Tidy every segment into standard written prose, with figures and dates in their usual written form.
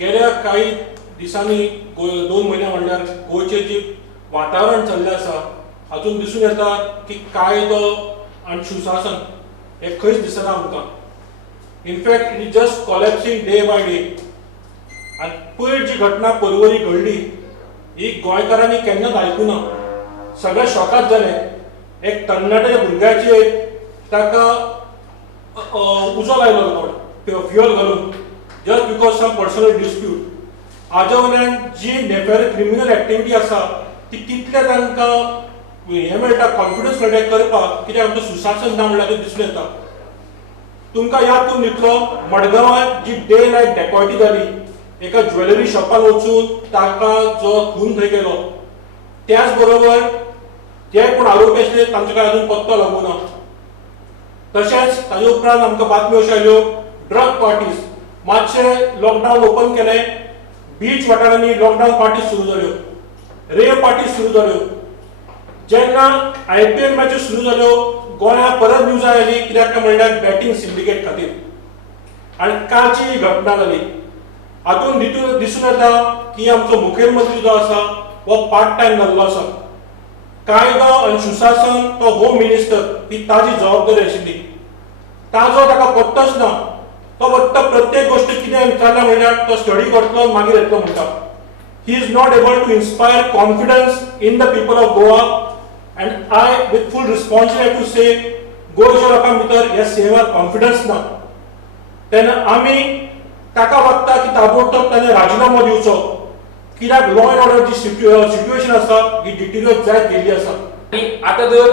गेल्या काही दिसांनी 2 महिने म्हणल्यार गोंयचें जे वातावरण चल्लें आसा हातूंत दिसून येता की कायदो आनी सुशासन हे खंयच दिसना आमकां. In fact it is just collapsing day by day. आनी पयर जी घटना परवरी घडली ही गोंयकारांनी केन्नाच आयकुना. सगळे शॉकाद जाले. एक तरणाट्या भुरग्याचेर ताका उजो लायलो फ्युअल घालून just because some personal dispute. हाज्या वयल्यान जी नेफेरियस क्रिमिनल एक्टिविटी आसा ती कितले तांकां हे मेळटा कॉन्फिडन्स मेळटा करपाक, कित्याक आमचें सुशासन ना म्हणल्यार दिसून येता. तुमकां याद करून दितलो मडगांवांत जी डे नायट डेकॉयटी जाली, एका ज्वेलरी शॉपान वचून ताका जो खून थंय केलो, त्याच बरोबर जे कोण आरोपी आसले तांचे काय अजून पत्तो लागूना. तशेंच ताजे उपरांत आमकां बातम्यो अश्यो आयल्यो ड्रग पार्टीज. मातशें लॉकडावन ओपन केलें, बीच वाठारांनी लॉकडावन पार्टीज सुरू जाल्यो, रेव पार्टीज सुरू जाल्यो. जेन्ना IPL मॅचीस सुरू जाल्यो गोंया परत न्यूज आयली, कित्याक काय म्हणल्यार बॅटींग सिंडिकेट खातीर. आनी कालची ही घटना जाली. हातूंत दिसून येता की आमचो मुखेलमंत्री जो आसा हो पार्ट टायम जाल्लो आसा. कायदो आनी सुशासन तो होम मिनिस्टर ही ताजी जबाबदारी आशिल्ली. ताजो ताका पत्तोच ना. तो फक्त प्रत्येक गोष्ट कितें विचारला म्हणल्यार तो स्टडी करतलो मागीर येतलो म्हणटा. He is not able to inspire confidence in the people of Goa. And I, with full responsibility, have to say, गोंयच्या लोकां भितर ह्या सेवार कॉन्फिडन्स ना. तेन्ना आमी ताका वागता की ताबडतोब ताणें राजिनामो दिवचो, कित्याक लॉ एंड ऑर्डर जी सिच्युएशन आसा ही डिटेरियोरेट जायत गेल्ली आसा. आनी आतां जर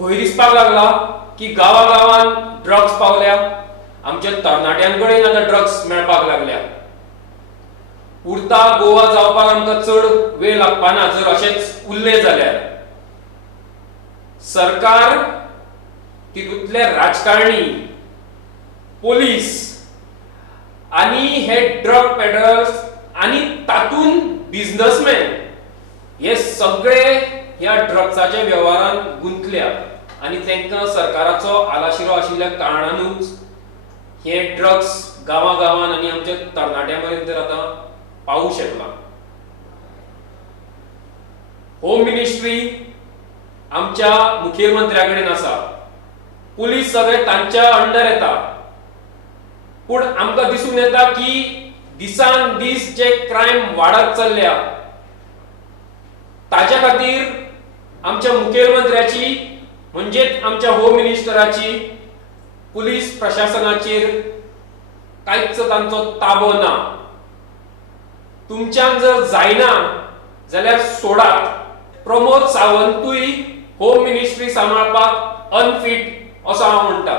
भंय दिसपाक लागला की गांवागांवांत ड्रग्स पावल्या, आमच्या तरणाट्यांकडेन आतां ड्रग्स मेळपाक लागल्या. उरता गोवा जावपाक आमकां चड वेळ लागपाना जर अशेंच उरलें जाल्यार. सरकार, तितूंतले राजकारणी, पोलीस आनी हे ड्रग पेडलर्स आनी तातूंत बिझनेसमॅन हे सगळे ह्या ड्रग्साच्या वेव्हारांत गुंतल्या. आनी तांकां सरकाराचो आलाशिरो आशिल्ल्या कारणानूच हे ड्रग्स गांवागांवांत आनी आमच्या तरणाट्यां पर्यंत आतां पावूंक शकला. होम मिनिस्ट्री आमच्या मुखेलमंत्र्या कडेन आसा, पुलीस सगळे तांच्या अंडर येता. पूण आमकां दिसून येता की दिसान दीस जे क्रायम वाडत चल्ल्या ताच्या खातीर आमच्या मुखेलमंत्र्याची म्हणजेच आमच्या होम मिनिस्टराची पुलीस प्रशासनाचेर कांयच तांचो ताबो ना. तुमच्यान जर जायना जाल्यार सोडात. प्रमोद सावंतूय होम मिनिस्ट्री सांबाळपाक अनफीट असो हांव म्हणटा.